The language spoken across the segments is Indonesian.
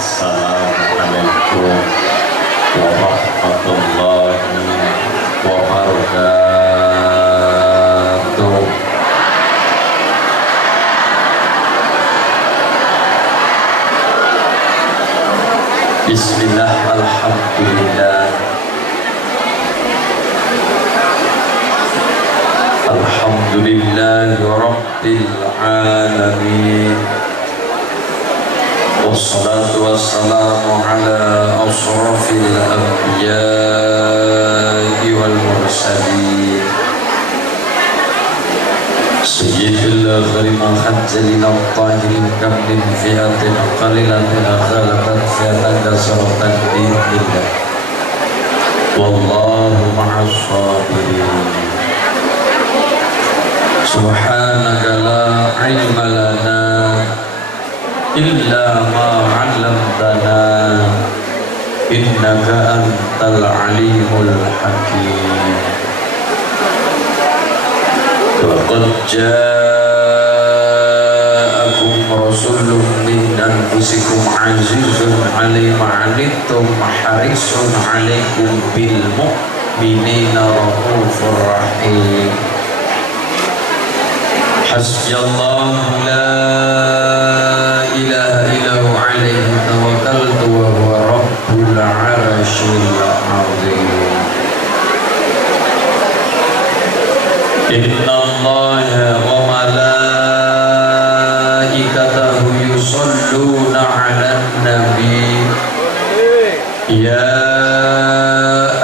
Assalamualaikum warahmatullahi wabarakatuh. Bismillah, alhamdulillah, alhamdulillahi rabbil alamin. Wassalatu wassalamu ala ashrafil anbiya'i wal mursalin sayyidil akhirin al-hajjalin al-tahirin kamlin fiatin qalilatin akhalatan fiatan kasaratan bi'idillah wallahu ma'as sabirin. Subhanaka la ilma lana illa ma 'allamtana innaka antal alimul hakim. Laqad ja'akum rasulun min anfusikum 'azizun 'alaihi ma 'anittum harisun 'alaikum bil mu'minina raufur rahim. Hasbiyallahu la ilaha illahu alaihi tawakkaltu wa huwa rabbul arsyil azim. Inna Allaha wa malaikatahu yusholluna 'alan nabi ya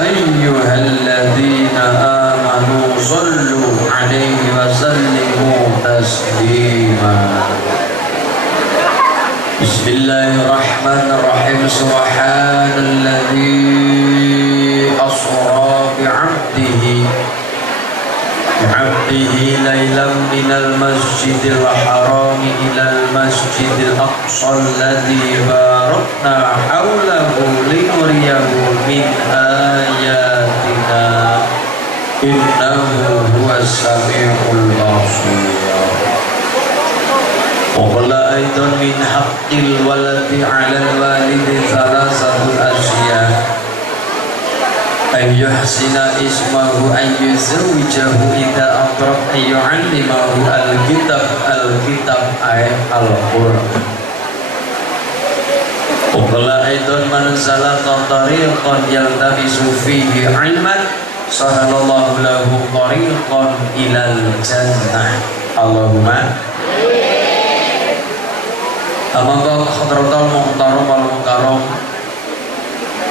ayyuhalladzina amanu shollu 'alaihi wa sallimu taslima. Bismillahirrahmanirrahim. Subhanalladzi asra bi'abdihi laylan minal masjidil harami ilal masjidil aqsa alladzi barakna hawlahu linuriyahu min ayatina innahu huwas sami'ul basir. وقال أيضا من حق الولد على الوالد ثلاثة أشياء أن يحسن اسمه أن يزوجه إذا أدرك أن يعلمه الكتاب أي القرآن. وقال أيضا من سلك طريقا يلتمس فيه علما سهل الله له طريقا إلى الجنة. اللهم Amangka hadratal muhtaram wal mukarram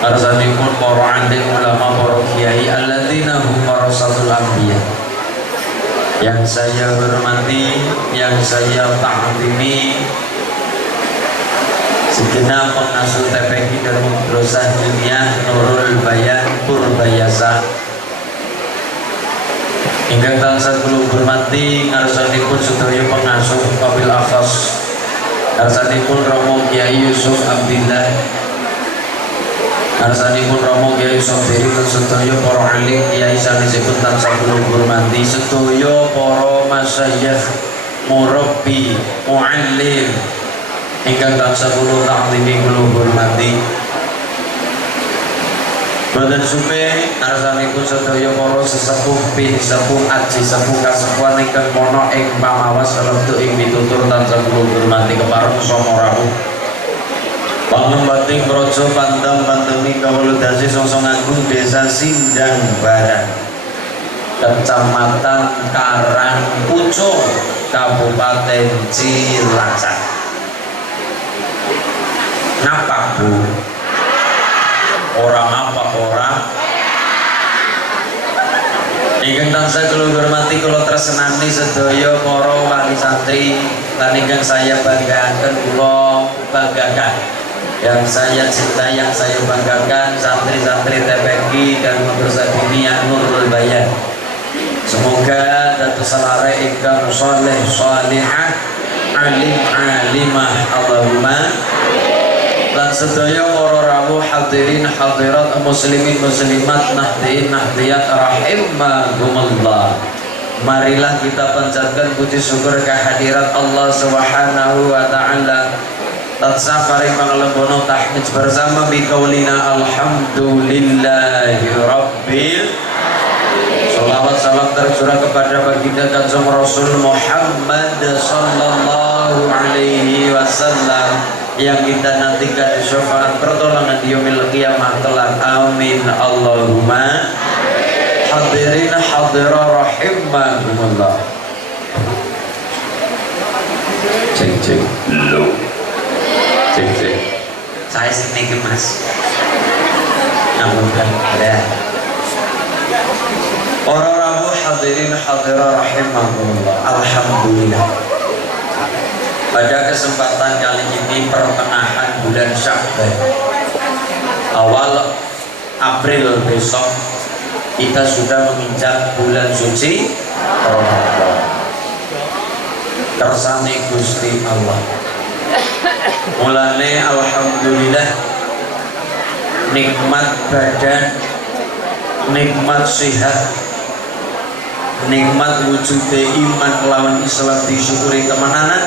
arsanipun para alim ulama, para kiai alladzina hum warasatul anbiya, yang saya hormati, yang saya ta'zimi, segenap pengasuh TPQ Darul Madrasah Ilmiah Nurul Bayan Purbayasa ingkang tansah kula hormati ngarsanipun sedaya pengasuh Qabil Akhas arsanipun Romo Kiai Yusuf Abdillah, arsanipun Romo Kiai Yusuf Beri lan sedaya para alim kiai sanesipun tansah kula hormati, sedaya para masyayikh murabbi muallim ingkang tansah kula ta'zimi kula hormati. Badan supe arsanipun sedaya para sesepuh bin sepuh aji sepuh kasepuhan ingkang mono ing pamawas lebet ing pitutur tansah kula hormati kepareng sama rawuh pangembating praja Pandam Pandemi Kawula Dasi Songsong Agung Desa Sindang Barat Kecamatan Karangpucung Kabupaten Cilacap. Ngapa Bu? Orang apa orang? Ingkang tansah kula hormati kula tresnani sedaya para wali santri lan ingkang saya banggakan kula banggakan, yang saya cinta, yang saya banggakan santri-santri TPQ dan Madrasah Diniyah Nurul Bayan. Semoga datus salare ingkang sholeh sholihah alim alimah Allahumma lan sedaya para rawuh hadirin hadirat muslimin muslimat nahdiin nahdiyat rahimahumullah. Marilah kita panjatkan puji syukur kehadirat Allah Subhanahu wa taala tansah paring pangalembono tahmid bersama biqaulina alhamdulillahi rabbil. Salawat salam tercurah kepada baginda Kanjeng Rasul Muhammad sallallahu alaihi wasallam yang kita nantikan syafaat pertolongan di yaumil qiyamah kelak. Amin Allahumma. Hadirin hadirat rahimakumullah. Cek lo. Cek. Saya sini Mas. Namun ada. Orang rabu hadirin hadirat rahimakumullah. Alhamdulillah. Pada kesempatan kali ini pertengahan bulan Sya'ban, awal April besok kita sudah menginjak bulan suci Ramadan. Kersane Gusti Allah. Mulane alhamdulillah nikmat badan, nikmat sehat, nikmat wujudnya iman lawan Islam disyukuri teman-teman,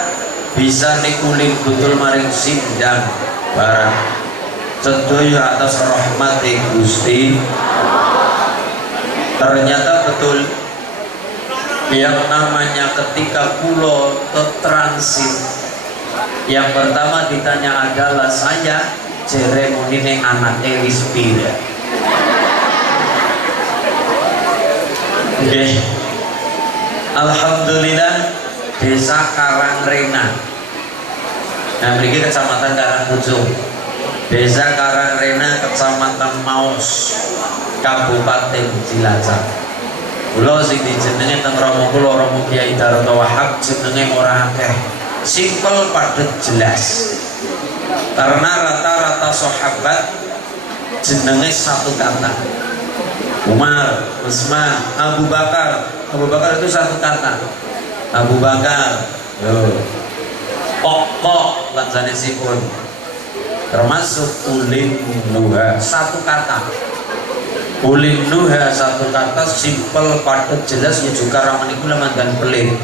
bisa nikulin betul maring sindang barang sedaya atas rahmati Gusti. Ternyata betul yang namanya ketika pulau transit, yang pertama ditanya adalah saya ceremonine anak Elis Pira. Alhamdulillah Desa Karangrena. Nah, memiliki Kecamatan Karangujung. Desa Karangrena, Kecamatan Maus, Kabupaten Cilacap. Kula sing dijenenge teng Romo kula Romo Kyai Darto Wahab jenenge ora akeh. Simpel padet jelas. Karena rata-rata sahabat jenenge satu kata. Umar, Utsman, Abu Bakar. Abu Bakar itu satu kata. Abu Bakar. Yo. Pokok lan sanesipun. Termasuk ulin nuha satu kata. Ulin nuha satu kata, simpel, padat, jelas, ya juga ramah niku dan pelit.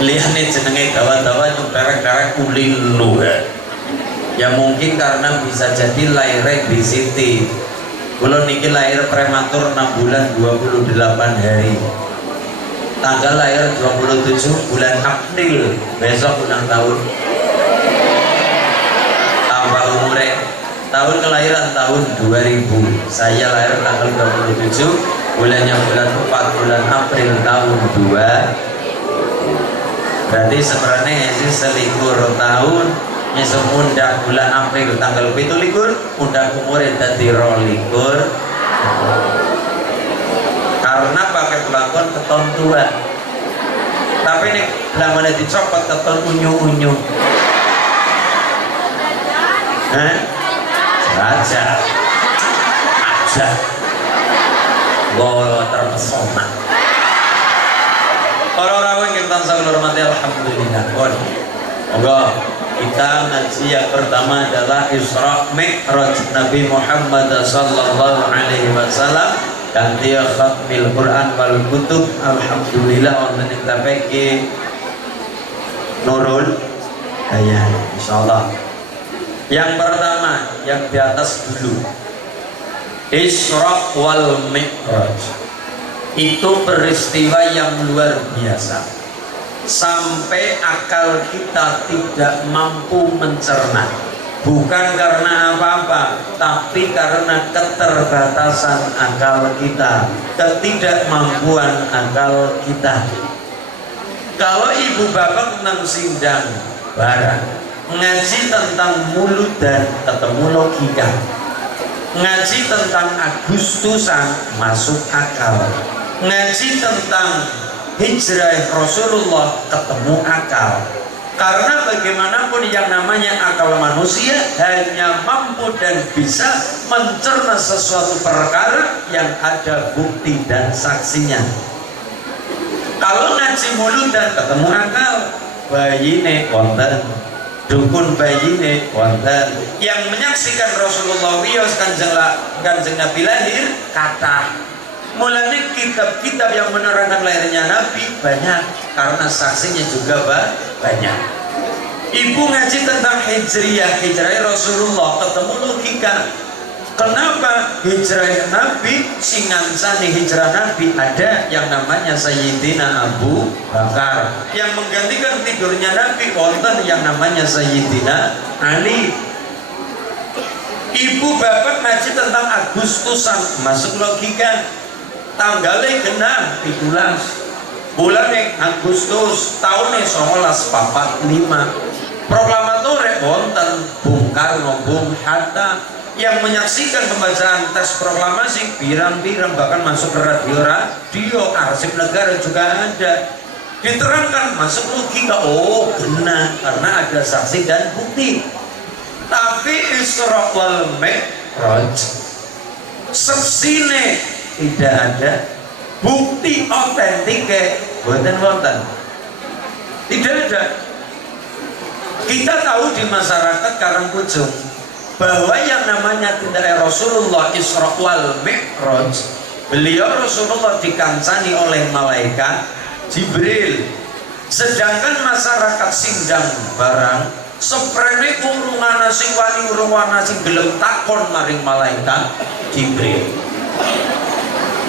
Lihat nih jenenge dawa-dawa itu derek-derek ulin nuha. Ya mungkin karena bisa jadi lahirnya di Siti. Kalau niki lahir prematur 6 bulan 28 hari. Tanggal lahir 27 bulan April. Besok ulang tahun. Tambah umurnya. Tahun kelahiran tahun 2000. Saya lahir tanggal 27, bulannya bulan 4 bulan April tahun 2. Berarti sebenarnya sih selikur tahun nyesuk mundak bulan April tanggal 17 mundak umurnya dadi 22. Karena pakai pelakon keton tua. Tapi nih lamanya dicopot keton unyu-unyu. Aja gol terpesona. Orang-orang yang kita sangat hormati alhamdulillah. Monggo kita ngaji yang pertama adalah Isra Mi'raj Nabi Muhammad sallallahu alaihi wasallam dan dia khatmil Quran wal kutub. Alhamdulillah wonten ing TPG Nurul Hidayah insyaallah. Yang pertama, yang di atas dulu, Isra wal Mi'raj. Itu peristiwa yang luar biasa, sampai akal kita tidak mampu mencerna. Bukan karena apa-apa, tapi karena keterbatasan akal kita, ketidakmampuan akal kita. Kalau ibu bapak nang sindang barang ngaji tentang mulut dan ketemu logika, ngaji tentang Agustusan masuk akal, ngaji tentang hijrah Rasulullah ketemu akal. Karena bagaimanapun yang namanya akal manusia hanya mampu dan bisa mencerna sesuatu perkara yang ada bukti dan saksinya. Kalau ngaji mulut dan ketemu akal, bayine wonten, dukun bayine wonten, yang menyaksikan Rasulullah wiyos kanjeng Nabi lahir kata. Mulai kitab-kitab yang menerangkan lahirnya Nabi banyak, karena saksinya juga banyak. Ibu ngaji tentang hijrah Rasulullah, ketemu logika. Kenapa hijrah Nabi, singansani hijrah Nabi ada yang namanya Sayyidina Abu Bakar, yang menggantikan tidurnya Nabi wonten yang namanya Sayyidina Ali. Ibu bapak ngaji tentang Agustusan, masuk logika. Tanggalnya genap 17 bulan Agustus tahun 1945. Proklamatore wonten Bung Karno, Bung Hatta, yang menyaksikan pembacaan teks proklamasi pirang-pirang, bahkan masuk ke radio, arsip negara juga ada. Diterangkan, masuk logika, oh benar, karena ada saksi dan bukti. Tapi Isra wal Mi'raj sepsine tidak ada bukti otentik wonten. Tidak ada. Kita tahu di masyarakat Karangpucung bahwa yang namanya tindak Rasulullah Isra wal Mi'raj, beliau Rasulullah dikancani oleh malaikat Jibril, sedangkan masyarakat Sindang barang seprene urungana sing wani urungana sing gelem takon maring malaikat Jibril.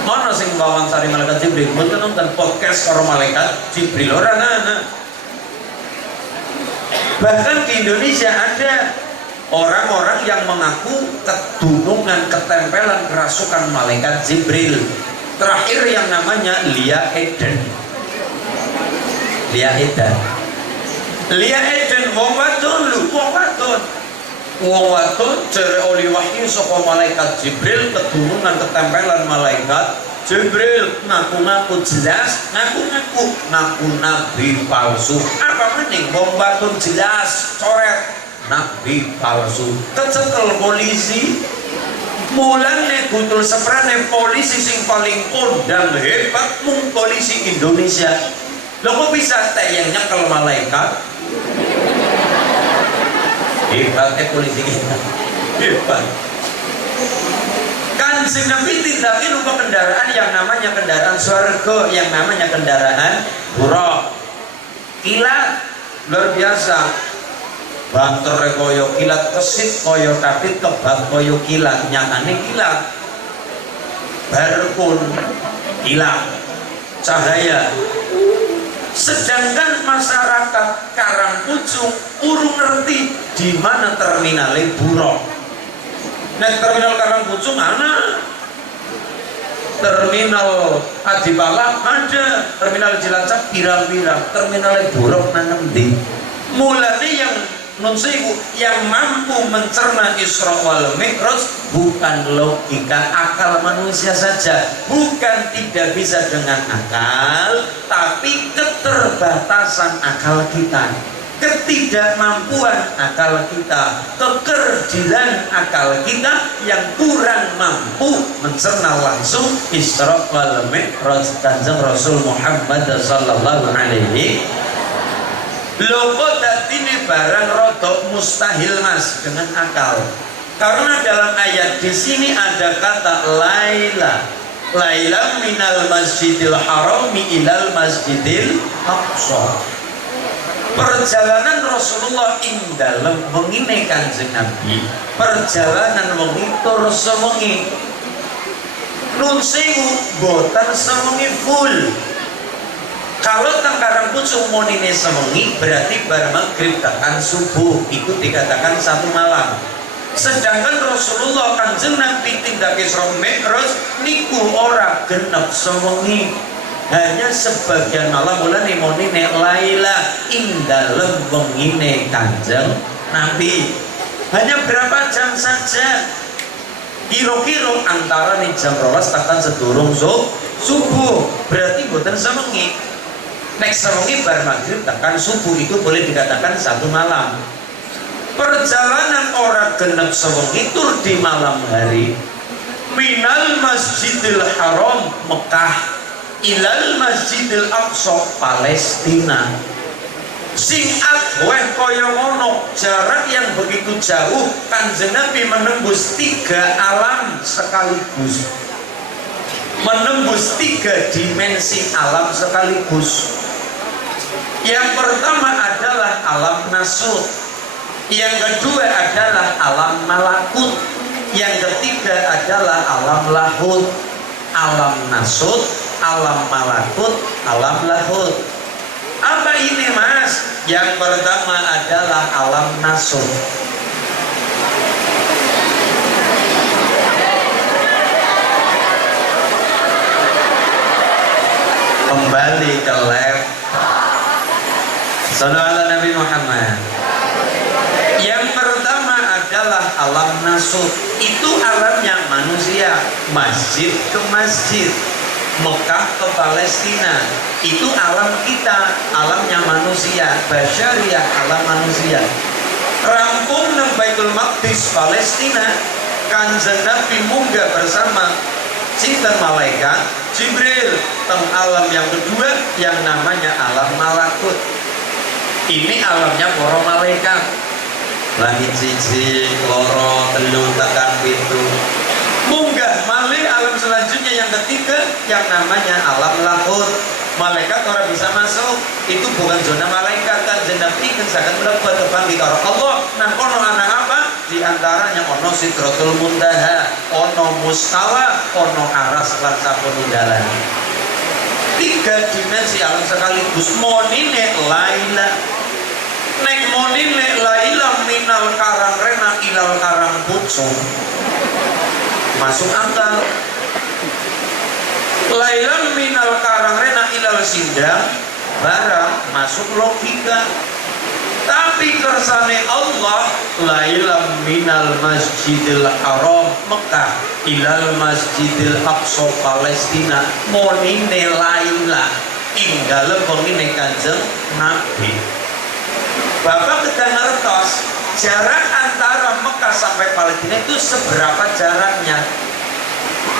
Mana sing wawancari malaikat Jibril? Mboten nonton podcast karo malaikat Jibril ora ana. Bahkan di Indonesia ada orang-orang yang mengaku kedunungan, ketempelan, kerasukan malaikat Jibril. Terakhir yang namanya Lia Eden. Lia Eden wong wadon lho, wong wadon jere oleh wahyu saka malaikat Jibril, kedunungan, ketempelan malaikat Jibril, ngaku-ngaku jelas, ngaku nabi palsu. Apa mending wong wadon jelas coret nabi palsu, kecekel polisi. Mulane gutul seprane polisi sing paling kondang hebat mung polisi Indonesia. Lho kok bisa yang nyekel malaikat? Hebatnya polisi kita, hebat. Kanjeng Nabi tindakin untuk kendaraan yang namanya kendaraan surga, yang namanya kendaraan buruk. Kilat luar biasa. Banter koyo kilat, kesit koyo kapit, kebak koyo kilat, nyatane kilat. Berpun kilat, cahaya. Sedangkan masyarakat Karangpucung urung ngerti di mana terminalnya buruk. Nah, terminal Karangpucung ana, terminal Adipala ada, terminal Cilacap pirang-pirang, terminalnya buruk nang endi. Mulane yang nunsewu yang mampu mencerna Isra wal Mi'raj bukan logika akal manusia saja, bukan tidak bisa dengan akal, tapi keterbatasan akal kita, ketidakmampuan akal kita, kekerdilan akal kita yang kurang mampu mencerna langsung Isra wal Mi'raj Kanjeng Rasul Muhammad sallallahu alaihi. Loko ini barang rodok mustahil mas dengan akal, karena dalam ayat di sini ada kata laila minal masjidil harami ilal masjidil aqsa. Perjalanan Rasulullah ing dalem mengine Kanjeng Nabi, perjalanan wengi tur sewengi. Nun sewu boten sewengi full. Kalau teng Karangpucung monine sewengi berarti bar maghrib tekan subuh, itu dikatakan satu malam. Sedangkan Rasulullah Kanjeng Nabi tindak Isra Mi'raj niku ora genep sewengi, hanya sebagian malam. Mulane monine laila ing dalem wengine Kanjeng Nabi. Hanya berapa jam saja? Kira-kira antara nih jam 12 tekan sedurung subuh, berarti boten sewengi. Nek sewengi bar maghrib tekan subuh, itu boleh dikatakan satu malam. Perjalanan orang genep sewengi tur di malam hari minal masjidil haram Mekah ilal masjidil aqsa Palestina. Sing weh kaya ngono, jarak yang begitu jauh, Kanjeng Nabi menembus 3 alam sekaligus, menembus 3 dimensi alam sekaligus. Yang pertama adalah alam nasut, yang kedua adalah alam malakut, yang ketiga adalah alam lahut. Alam nasut, alam malakut, alam lahut. Apa ini mas? Yang pertama adalah alam nasut. Kembali ke lab. Sallallahu Nabi Muhammad. Yang pertama adalah alam nasut. Itu alamnya manusia. Masjid ke masjid, Mekah ke Palestina. Itu alam kita, alamnya manusia. Basyariah, alam manusia. Rampung nang Baitul Maqdis Palestina, Kanjeng Nabi munggah bersama cinta malaikat Jibril teng alam yang kedua yang namanya alam malakut. Ini alamnya para malaikat. Langit siji, loro, telu, tekan pintu. Munggah malih alam selanjutnya yang ketiga yang namanya alam lahut. Malaikat orang bisa masuk, itu bukan zona malaikat. Kan Nabi kan sangat melebat tebang di karo Allah. Nah kono anak apa? Di antaranya ono Sidratul Muntaha, ono Mustawa, ono Aras lan sapununggalan. 3 dimensi alam sekaligus. Monine laila, nek monine laila minal karang rena ilal karang pucung, masuk akal. Lailan minal karang rena ilal sindang barang, masuk logika. Tapi kersane Allah lailan minal masjidil haram Mekah ilal masjidil aqsa Palestina. Monine laila inggal pengine Kanjeng Nabi. Bapak kita ngertos jarak antara Mekah sampai Palestina itu seberapa jaraknya?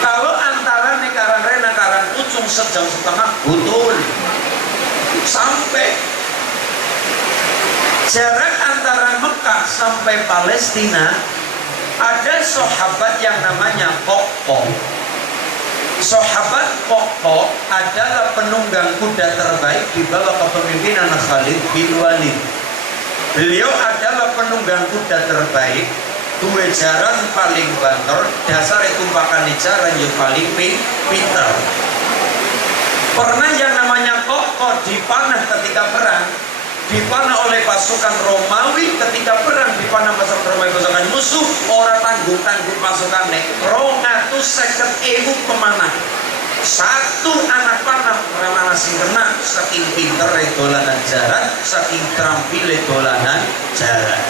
Kalau antara Karang Rena Karang Pucung sejam setengah betul sampai. Jarak antara Mekah sampai Palestina ada sahabat yang namanya Kokko. Sahabat Kokko adalah penunggang kuda terbaik di bawah kepemimpinan Khalid bin Walid. Beliau adalah penunggang kuda terbaik, duwe jaran paling banter, dasar tumpakan jaran yang paling pinter. Pernah yang namanya Kokko dipanah ketika perang, dipanah oleh pasukan Romawi ketika perang, dipanah pasukan Romawi pasukan musuh, orang tanggung-tanggung pasukannya 250.000 pemanah. Satu anak panah mana sing kena, saking pinter dolanan jaran, saking terampil dolanan jaran.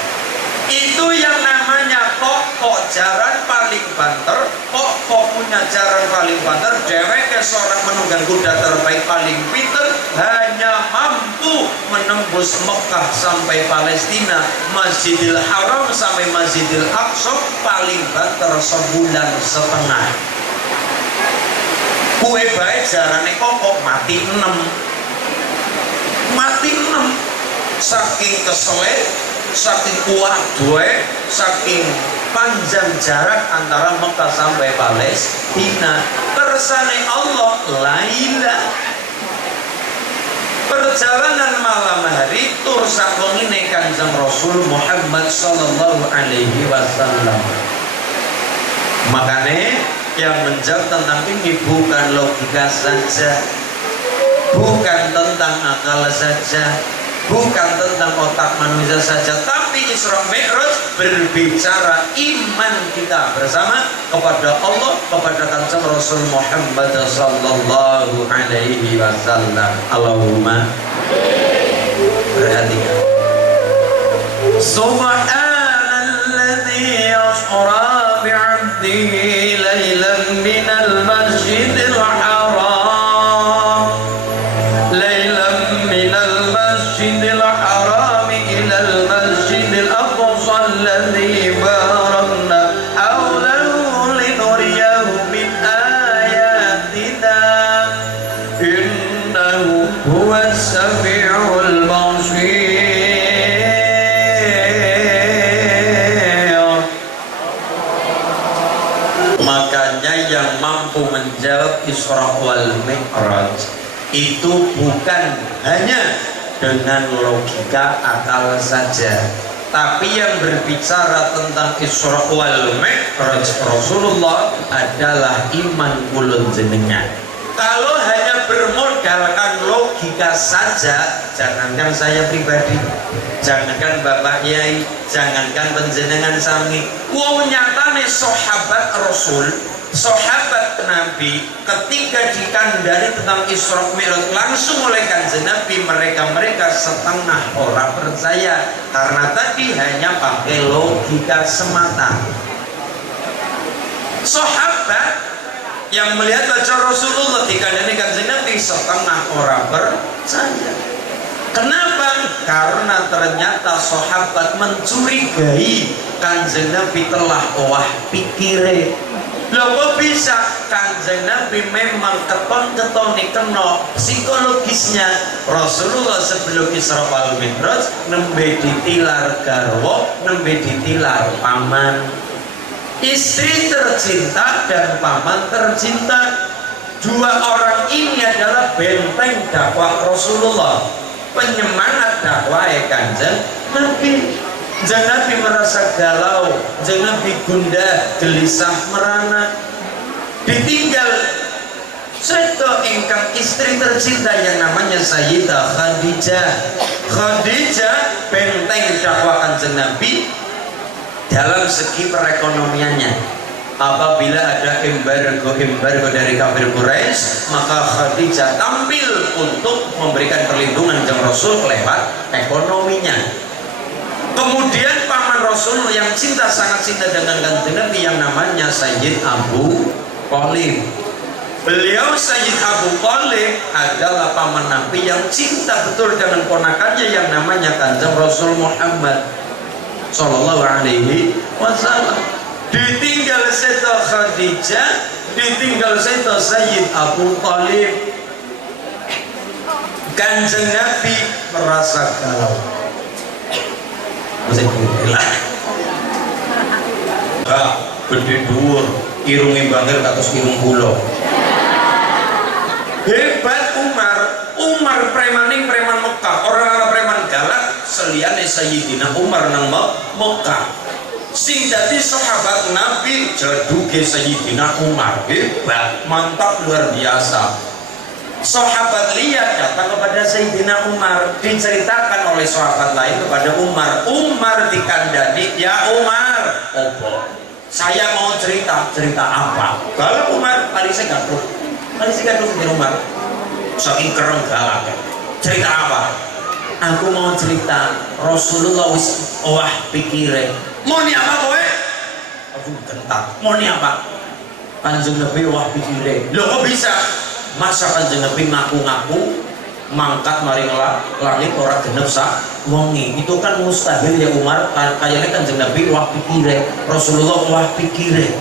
Itu yang namanya Kokko, jaran paling banter. Kokko punya jaran paling banter, dheweke seorang menunggang kuda terbaik paling pinter, hanya mampu menembus Mekah sampai Palestina, Masjidil Haram sampai Masjidil Aqsa paling banter sebulan setengah. Kue baik jarane Kokko mati 6. Mati 6 saking keselet, saking kuat duwe, saking panjang jarak antara Mekah sampai Palestina. Kersane Allah laila, perjalanan malam hari tur sakmene Kanjeng Rasul Muhammad sallallahu alaihi wasallam. Makanya yang menjawab tentang ini bukan logika saja, bukan tentang akal saja, bukan tentang otak manusia saja, tapi Isra Mi'raj berbicara iman kita bersama kepada Allah, kepada Kanjeng Rasul Muhammad sallallahu alaihi wasallam. Allahumma perhatikan. Subhanalladzi yasra bi'abdihi lailan minal masjidil haram, lailan minal masjidil haram ilal masjidil aqsa alladzi barakna hawlahu linuriyahu min ayatina innahu huwas sami'ul basir. Makanya yang mampu menjawab Isra wal Mi'raj itu bukan hanya dengan logika akal saja. Tapi yang berbicara tentang Isra wal Mi'raj Rasulullah adalah iman kulun jenengan. Kalau hanya bermodalkan logika saja, jangankan saya pribadi, jangankan Bapak Yai, jangankan panjenengan sami, wong nyatane sahabat Rasul, sahabat Nabi ketika dikandani tentang Isra Mi'raj langsung oleh Kanjeng Nabi, mereka setengah orang percaya karena tadi hanya pakai logika semata. Sahabat yang melihat wajah Rasulullah dikandani Kanjeng Nabi setengah orang percaya. Kenapa? Karena ternyata sahabat mencurigai Kanjeng Nabi telah owah pikire. Loh kok bisa? Kanjeng Nabi memang keton-ketoni kena psikologisnya. Rasulullah sebelum Isra wal Mi'raj nembe ditilar garwa, nembe ditilar paman. Istri tercinta dan paman tercinta, dua orang ini adalah benteng dakwah Rasulullah, penyemangat dakwah Kanjeng Nabi. Kanjeng Nabi merasa galau, Kanjeng Nabi gundah, gelisah, merana, ditinggal seto ingkang istri tercinta yang namanya Sayyidah Khadijah. Khadijah benteng dakwah Kanjeng Nabi dalam segi perekonomiannya. Apabila ada embargo dari kafir Quraisy, maka Khadijah tampil untuk memberikan perlindungan jeng Rasul lewat ekonominya. Kemudian paman Rasul yang sangat cinta dengan Kanjeng Nabi yang namanya Sayyid Abu Thalib. Beliau Sayyid Abu Thalib adalah paman Nabi yang cinta betul dengan ponakannya yang namanya Kanjeng Rasul Muhammad Sallallahu Alaihi Wasallam. Ditinggal seto Khadijah, ditinggal seto Sayyid Abu Thalib. Kanjeng Nabi merasa galau. Gede dhuwur, irunge bangir kados irung kula. Hebat Umar premaning preman Mekah, orang preman galak seliyane Sayyidina Umar nang Mekah. Sing dadi sahabat Nabi jaduke Sayyidina Umar, hebat, mantap, luar biasa. Sahabat lihat datang kepada Sayyidina Umar, diceritakan oleh sahabat lain kepada Umar. Umar dikandani, ya Umar, opo? Saya mau cerita apa? Kalau Umar, tadi saya gaduh di Umar. Saking kereng galak. Cerita apa? Aku mau cerita Rasulullah wis wah pikire. Mau ni apa kowe? Aku gentak. Mau ni apa? Kanjeng Nabi wah pikire. Loh kok bisa? Masa Kanjeng Nabi ngaku-ngaku mangkat maring langit ora genep sak wongi. Itu kan mustahil ya Umar. Kayaknya Kanjeng Nabi wah pikire, Rasulullah wah pikire.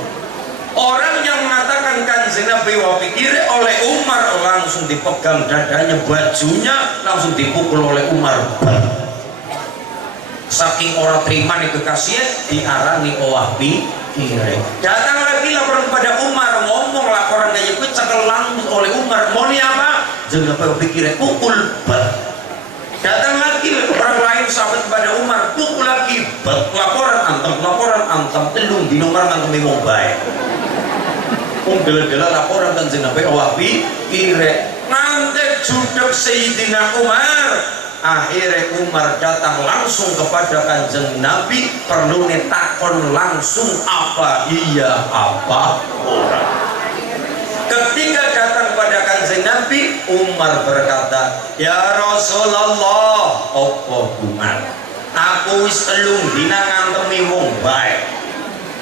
Orang yang mengatakan Kanjeng Nabi wah pikire oleh Umar langsung dipegang dadanya, bajunya langsung dipukul oleh Umar. Saking orang terima nih kekasihnya diarani wah pikire. Datang lagi laporan kepada Umar, ngomong laporan kayak gue cekel langsung oleh Umar. Mau ni apa? Jangan apa pikirnya pukul bat. Datang lagi orang lain sahabat kepada Umar, pukul lagi bat. Laporan antam telung di nomor ngantemi wong bae. Gela-gela laporan Kanjeng Nabi wah pikire. Nanti judek Sayyidina Umar. Akhirnya Umar datang langsung kepada Kanjeng Nabi, perlu takon langsung apa iya apa orang. Ketika datang pada Kanjeng Nabi, Umar berkata, ya Rasulullah, opo Umar, aku wis telung dina ngantemi wong bae.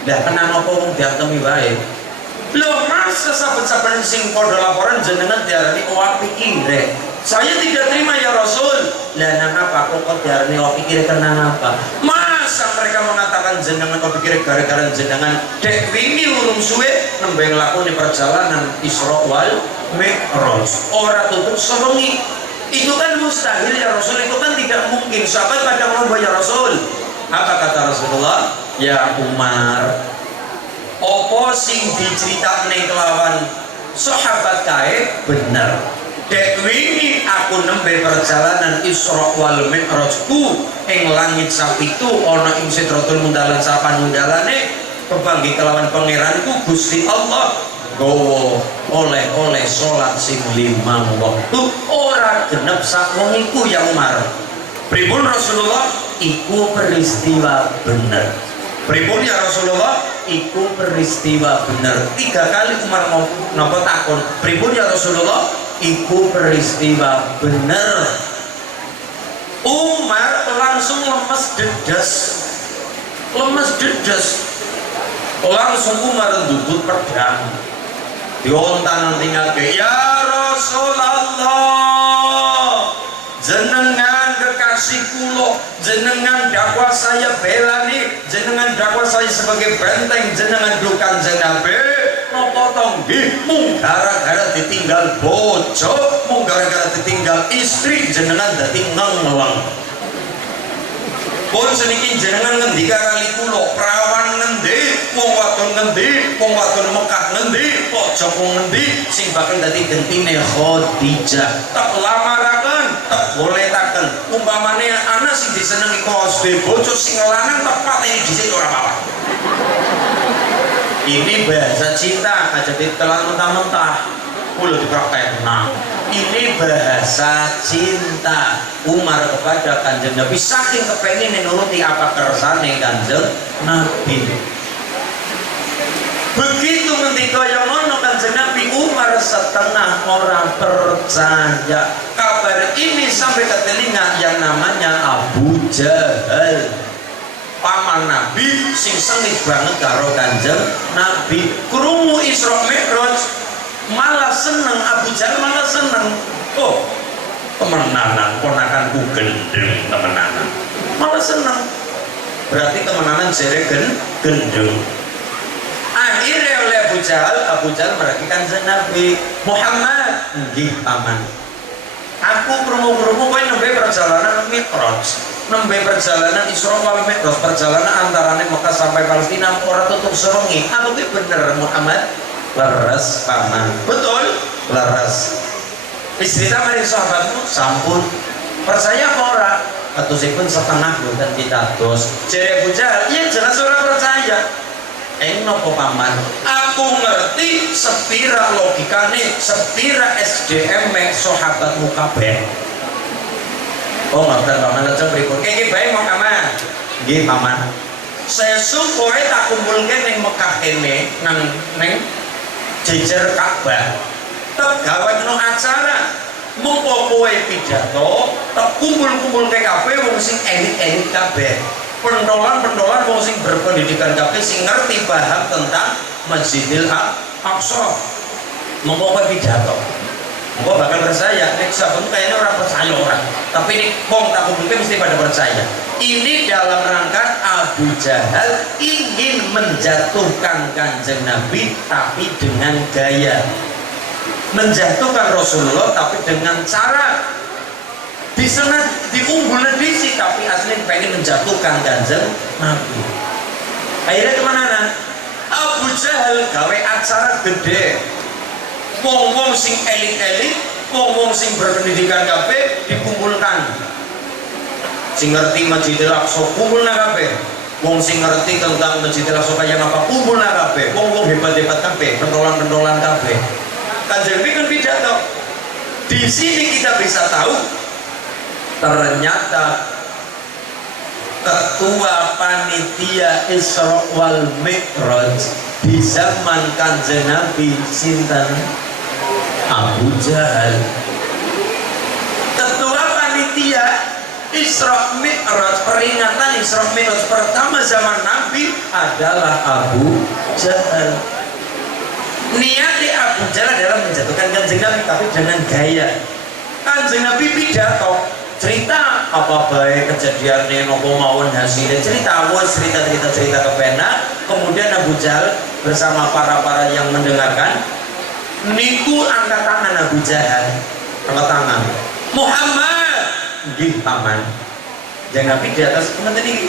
Lah kenapa wong diantemi bae? Loh masa saben-saben sing padha laporan jenengan diarani owah pikire? Saya tidak terima ya Rasul. Lah nang apa kok diarani owah pikire kenapa apa? Masa mereka mengatakan jenengan owah pikire gara-gara jenengan dek wingi urung suwe nembe nglakoni perjalanan Isra wal Mi'raj. Ora tutup sewengi. Itu kan mustahil ya Rasul, itu kan tidak mungkin. Sahabat pada ngomong ya Rasul. Apa kata Rasulullah? Ya Umar, opo sing diceritakne kelawan sahabat kae bener. dek wingi aku nembe perjalanan Isra wal Mi'rajku ing langit sapitu ana ing Sidratul Muntaha sapanunggalane kebanggi kelawan pangeranku Gusti Allah gowo oleh salat sing 5 waktu ora genep sak wong iku ya Umar. Pripun Rasulullah? Iku peristiwa bener. Pripun ya Rasulullah? Iku peristiwa bener. 3 kali Umar napa takon, pripun ya Rasulullah? Iku peristiwa bener. Umar langsung lemes dedes. Langsung Umar ndudut pedang. Diontan tingake, ya Rasulullah, jenengan kekasih kula, jenengan dakwa saya belani, jenengan dakwa saya sebagai benteng, jenengan dukan Nabi. Napa to nggih mung gara-gara ditinggal bojo, mung gara-gara ditinggal istri jenengan dadi ngeleng. Pun seniki jenengan ngendi kali kula, prawan ngendi, wong wadon ngendi, wong wadon Mekah ngendi, pojok ngendi sing bakal dadi gentine Khadijah. Tak lamaraken, tak boletaken. Umpamane ana sing disenengi kos bojo sing lanang tak pateni dhisik ora apa-apa. Ini bahasa cinta, aja ditelan mentah-mentah. Kulo dipraktekna. Ini bahasa cinta Umar kepada Kanjeng Nabi, saking kepengin nuruti apa kersane Kanjeng Nabi. Begitu ngendika yang ngono Kanjeng Nabi, Umar setengah orang percaya. Kabar ini sampai ke telinga yang namanya Abu Jahal, paman Nabi sing sengit banget karo Kanjeng Nabi. Krungu Isra Mi'raj malah seneng, Abu Jahal malah seneng. Oh, temenanan ponakanku gendeng, temenanan malah seneng. Berarti temenanan jere gendeng. Akhirnya oleh Abu Jahal meragikan Nabi Muhammad, nggih paman, aku krungu-krungu kowe nembe perjalanan Mi'raj, nembe perjalanan Isra wal Mi'raj, perjalanan antarane Mekah sampai Palestina ora tutup sewengi. Apa kuwi bener Muhammad? Leres paman. Betul, leres. Istri tamari sahabatmu sampun. Percaya apa ora? Atusipun setengah boten pitados. Jere Abu Jahal, iya jelas ora percaya. Nopo paman? Aku ngerti sepira logikane, sepira SDM sahabatmu kabeh. Oh ngoten paman, lajeng pripun? Iki bae Muhammad. Nggih paman. Sesuk kowe tak kumpulke ning Mekah kene nang jejer Ka'bah. Tek gawekno acara, mengko kowe pidato, tek kumpul-kumpulke kabeh wong sing elit-elit kabeh. Pentolan-pentolan wong sing berpendidikan kabeh sing ngerti paham tentang Masjidil Aqsa. Mengko kowe pidato. Mengko bakal percaya, nek saben kayaknya orang percaya orang. Tapi nek wong tak kumpulke mesti pada percaya. Ini dalam rangka Abu Jahal ingin menjatuhkan Kanjeng Nabi tapi dengan gaya, menjatuhkan Rasulullah tapi dengan cara di sana diunggul disi, tapi asli pengen menjatuhkan Kanjeng Nabi. Akhirnya kemana? Abu Jahal gawe acara gede, wong-wong sing elit-elit, wong-wong sing berpendidikan kabeh dikumpulkan. Sing ngerti Masjidil Aqsa kumpul kabeh. Wong sing ngerti tentang Masjidil Aqsa kaya apa kumpul kabeh. Wong-wong hebat-hebat kabeh, pentolan-pentolan kabeh. Kanjeng Nabi kan pidato. Di sini kita bisa tahu ternyata ketua panitia Isra wal Mi'raj di zaman Kanjeng Nabi sinten? Abu Jahal. Ketua panitia Isra Mi'raj, peringatan Isra Mi'raj pertama zaman Nabi adalah Abu Jahal. Niatnya Abu Jahal adalah menjatuhkan Kanjeng Nabi tapi dengan gaya. Kanjeng Nabi pidato, cerita apa baik kejadiannya, nopo mawon hasilnya, cerita kepenak. Kemudian Abu Jahal bersama para yang mendengarkan niku angkat tangan. Abu Jahal angkat tangan, Muhammad. Nggih paman. Jangan Nabi di atas kemudian ini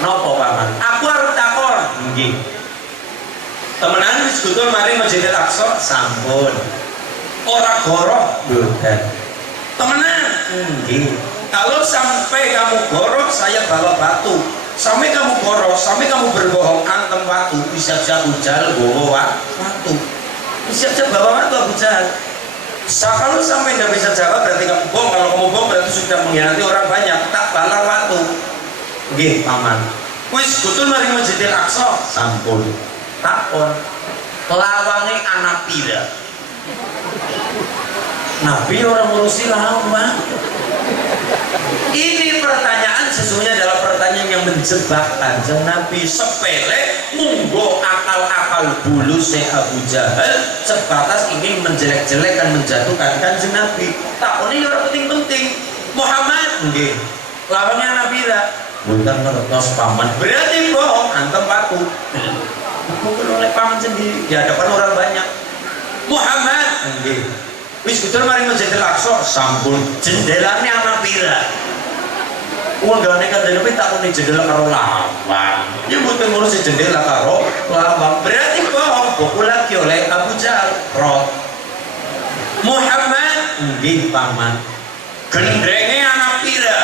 nopo paman? Aku harus takon. Nggih. Temenan wis gutul mari Masjidil Aqsa sampun. Orang goroh bukan temenan. Kalau sampai kamu goroh, saya bawa batu. Sampai kamu goroh, sampai kamu berbohong, antem batu, bisa-bisa Abu Jahal bawa batu, bisa-bisa bawa batu Abu Jahal. Kalau sampai nggak bisa jawab berarti kamu bohong. Kalau kamu bohong berarti sudah mengkhianati orang banyak. Tak balar batu. Nggih, paman. Wis betul mari Masjidil Aqsa. sampun Takon. Lawange anak pira? Nabi orang ngurusi lama. Ini pertanyaan sesungguhnya adalah pertanyaan yang menjebak Kanjeng Nabi. Sepele, munggo akal-akal bulu Abu Jahal sebatas ingin menjelek-jelekan, menjatuhkan Kanjeng Nabi. Takoni orang penting-penting. Muhammad nggih. Lawannya anak pira? bukan ngertos paman. Berarti bohong, antem paku. Bukan oleh paman sendiri di hadapan orang banyak. Muhammad nggih. Wis betul mari Masjidil Aqsa. Sampun Jendelane anak pira? uang gak nekat dan tapi tak punya jendela karo lawang. Ya butuh ngurusi jendela karo lawang. Berarti bohong. Buku lagi oleh Abu Jahal. Rot. Muhammad nggih paman. gendrenge anak pira?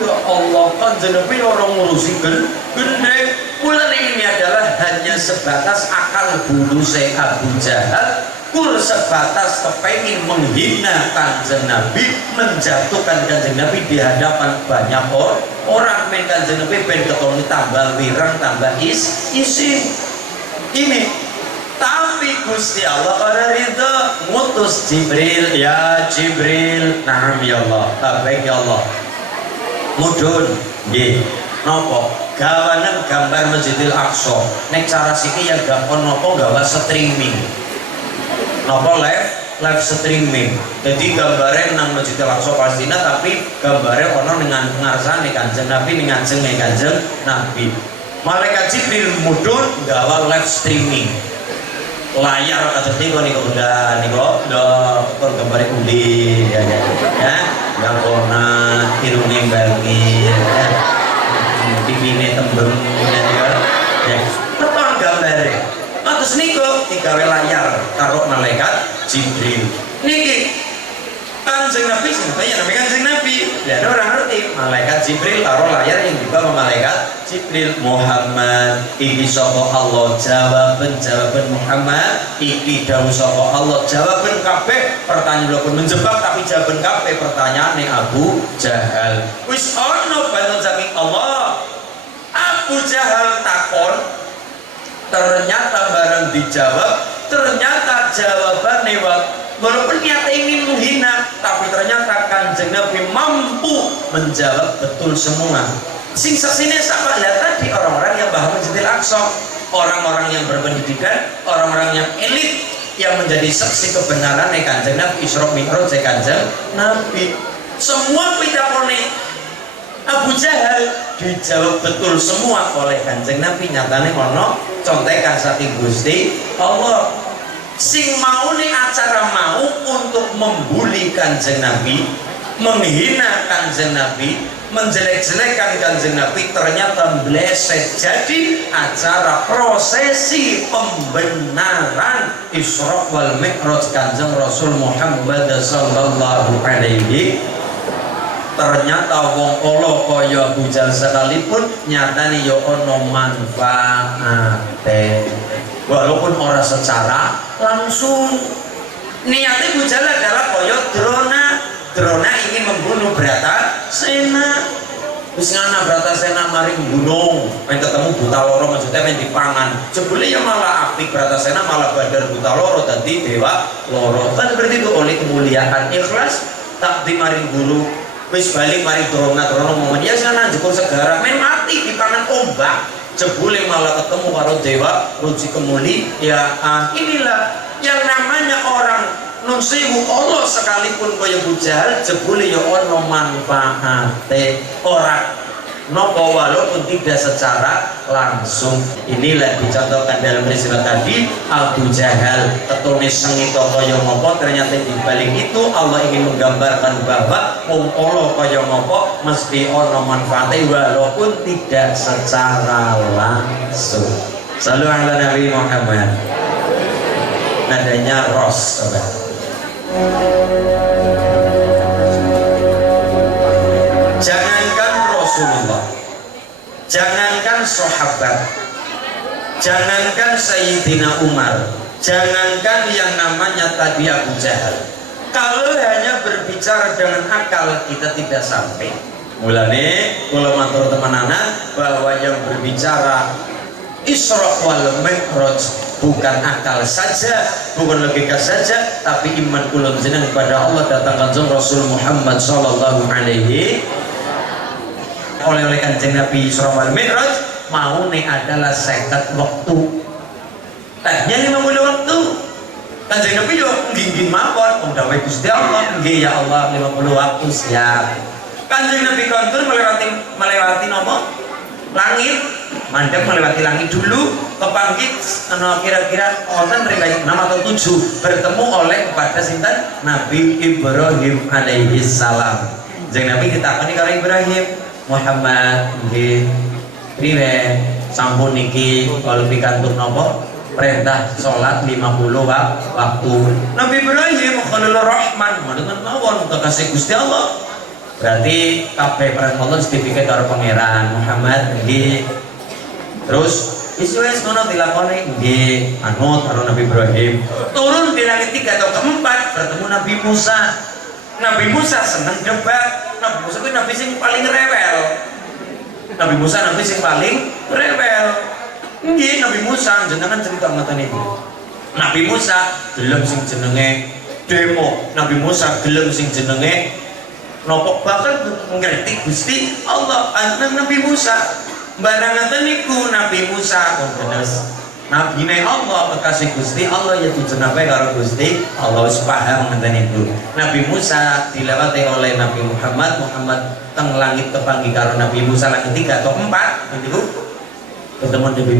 Ya Allah, kan jenepi orang ngurusi Gendreng. Bulan ini adalah hanya sebatas akal bulu Abu Jahal. Kur sebatas kepengin menghina Kanjeng Nabi, menjatuhkan Kanjeng Nabi di hadapan banyak orang. Men Kanjeng Nabi ben ketoni tambah wirang, tambah isi. Ini tapi Gusti Allah ora ridho ngutus Jibril. Ya Jibril, naam ya Allah, baik ya Allah. Mudun nggih. Nopo gawanan gambar Masjidil Aqsa nek cara siki ya gak ono nopo gawa streaming. Nopo live streaming. Jadi gambarnya nang Masjidil Aqsa Palestina tapi gambarnya ono dengan ngarsane Kanjeng Nabi ning ngajeng Kanjeng Nabi. Malaikat Jibril mudun gawa live streaming. Layar kados niku udah niku udah gambar undi ya gakona irunge bangi tipine tembung ya teton gambare terus niku digawe layar karo malaikat Jibril niki Kanjeng Nabi sebenarnya namanya Kanjeng Nabi ya ada orang ngerti malaikat Jibril taruh layar yang dibawa malaikat Jibril. Muhammad iki sapa Allah, jawaban Muhammad iki dawuh sapa Allah, jawaban kabeh pertanyaan walaupun menjebak tapi jawaban kabeh pertanyaane Abu Jahal. Wis ono bantu saking Allah. Abu Jahal takon, ternyata barang dijawab, ternyata jawabannya walaupun niat ingin menghina, tapi ternyata Kanjeng Nabi mampu menjawab betul semua. Sing saksine sama lihat tadi orang-orang yang paham Masjidil Aqsa, orang-orang yang berpendidikan, orang-orang yang elit yang menjadi saksi kebenaran Kanjeng Nabi Isra Mi'raj Kanjeng Nabi. Semua pitapone Abu Jahal dijawab betul semua oleh Kanjeng Nabi. Nyatane ono contekan saking Gusti Allah. Sing mau nih acara mau untuk membuli Kanjeng Nabi, menghina Kanjeng Nabi, menjelek-jelekan Kanjeng Nabi, ternyata meleset jadi acara prosesi pembenaran Isra wal Mi'raj Kanjeng Rasul Muhammad sallallahu alaihi. Ternyata wong ala kaya Abu Jahal sekalipun nyatane ya ana manfaate. Walaupun orang secara langsung niatnya Abu Jahal adalah kaya Drona ingin membunuh Bratasena. Terus ngana Bratasena mari gunung pengen ketemu buta loro maksudnya pengen dipangan. Jebule ya malah apik Bratasena malah badar buta loro dadi dewa loro. Kan berarti itu oleh kemuliaan ikhlas tak dimaring guru. Wis balik mari Drona ngomong dia sana jebul segara men mati dipangan ombak. Jebule malah ketemu karo dewa ruji kemuli ya. Inilah yang namanya orang nunsimu Allah sekalipun kaya Abu Jahal jebule ya ono manfaate ora nopo walaupun tidak secara langsung. Inilah dicontohkan dalam peristiwa tadi Abu Jahal ketune sengito kaya ngopo, ternyata di balik itu Allah ingin menggambarkan bahwa wong ala kaya ngopo mesti ono manfaate walaupun tidak secara langsung. Sallu ala Nabi Muhammad. Nadanya ros, sobat. Jangankan Rasulullah, jangankan sahabat, jangankan Sayyidina Umar, jangankan yang namanya tadi Abu Jahal, kalau hanya berbicara dengan akal kita tidak sampai. Mulane kalau matur teman-teman bahwa yang berbicara Isra wal Mi'raj bukan akal saja, bukan logika saja, tapi iman kula jenengan kepada Allah datang Kanjeng Rasul Muhammad sallallahu alaihi oleh Kanjeng Nabi Isra wal Mi'raj mau nih adalah 50 waktu. Tadinya 50 waktu. Kanjeng Nabi yo nggih mawon wong dawuh Gusti Allah, nggih ya Allah 50 waktu siap. Kanjeng Nabi kontur melewati nopo? Langit, mandek melewati langit dulu, kepanggih kira-kira wonten riwayat 6 atau 7 bertemu oleh kepada sinten Nabi Ibrahim alaihi salam. Kanjeng Nabi ditakoni karo Ibrahim, Muhammad nggih priwe sampun niki kalau pikantuk nopo? Perintah sholat 50 waktu. Nabi Ibrahim Khalilur Rahman manut mawon kekasih Gusti Allah. Berarti kabeh perintah Allah dipikir karo pangeran Muhammad nggih. Terus wis ngono dilakoni nggih anut karo Nabi Ibrahim. Turun di langit 3 atau keempat bertemu Nabi Musa. Nabi Musa seneng debat. Nabi Musa kuwi nabi sing paling rewel. Nabi Musa nabi sing paling rewel. Nggih Nabi Musa jenengan cerita ngoten niku. Nabi Musa gelem sing jenenge demo. Nabi Musa gelem sing jenenge nopo bahkan ngritik Gusti Allah. Nabi Musa barang ngoten niku Nabi Musa terus nabine Allah kekasih Gusti Allah ya tujunape karo Gusti Allah wis paham ngoten niku. Nabi Musa dilewati oleh Nabi Muhammad teng langit kepanggih karo Nabi Musa langit 3 atau 4 niku ketemu Nabi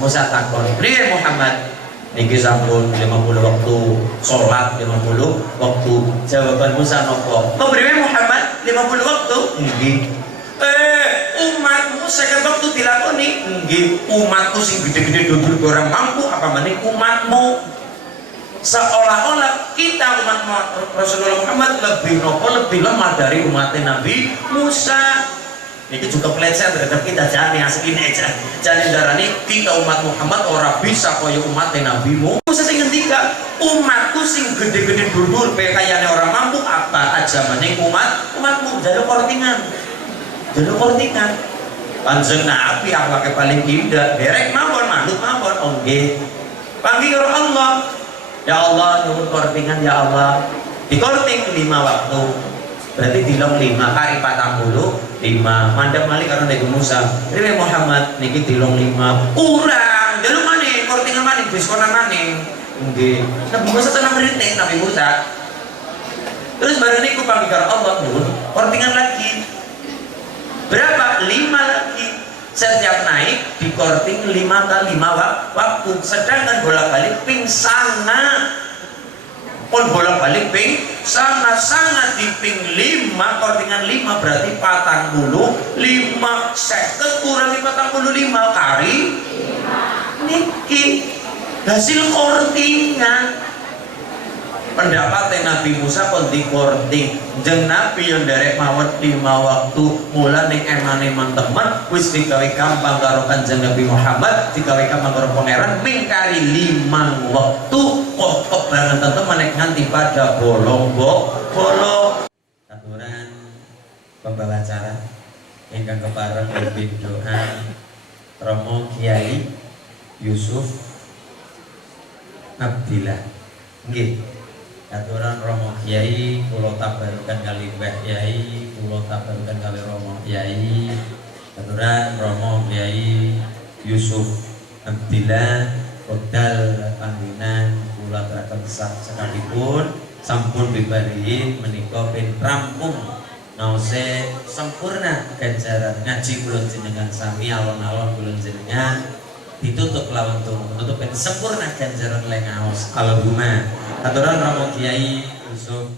Musa takon, "Priye Muhammad? Niki sampun 50 waktu sholat 50 waktu." Jawaban Musa nopo? "Kok priye Muhammad 50 waktu?" "Nggih." Umatmu 50 waktu dilakoni?" "Nggih." "Umatku sing gede-gede dudur orang mampu apa meneh umatmu?" Seolah-olah kita umat Rasulullah Muhammad lebih nopo lebih lemah dari umat Nabi Musa. Ini juga pelecehan terhadap kita, jangan asli ini aja. Jangan darani kita umat Muhammad orang bisa kaya umat Nabi Musa sing ngendika umatku sing gede-gede dur-dur kayane orang mampu apa aja maning umatmu jaluk kortingan. Kanjeng Nabi akhlake paling indah, derek mawon manut mawon nggih. Panggih karo Allah. Ya Allah nyuwun kortingan ya Allah. Dikorting 5 waktu. Berarti dilong 5 kali 45 mandap malih karena Nabi Musa. Riwe Muhammad niki dilong 5 kurang jaluk maning kortingan maning diskonan maning nggih. Nabi Musa tenang meriting Nabi Musa. Terus baru niku panggih karo Allah nyuwun kortingan lagi. Berapa? 5 lagi. Setiap naik dikorting 5 kali 5 waktu. Sedangkan bolak-balik ping sana pun bolak-balik ping sana sangat di ping 5 kortingan 5 berarti 45 seket kurang 45 kali niki hasil kortingan. Pendapat Nabi Musa pun dikorting jeng Nabi yang derek mawon 5 waktu mulane emane teman wis digawe gampang karo Kanjeng Nabi Muhammad digawe gampang karo pangeran mingkari 5 waktu kok kebangetan temen nganti pada bolong. Aturan pembawa acara ingkang kepareng mimpin doa Romo Kiai Yusuf Abdillah nggih. Aturan Romo Kiai kula tabarukan kali Mbah Kiai, kula tabarukan kali Romo Kiai. Aturan Romo Kiai Yusuf Abdillah wekdal panggenan kula aturaken sekalipun sampun bibarihin menika pin rampung naose sempurna ganjaran ngaji kula jenengan sami alon-alon kula jenengan ditutup lawan tutup pin sempurna ganjaran lengaos. Allahumma aturan Romo Kiai Yusuf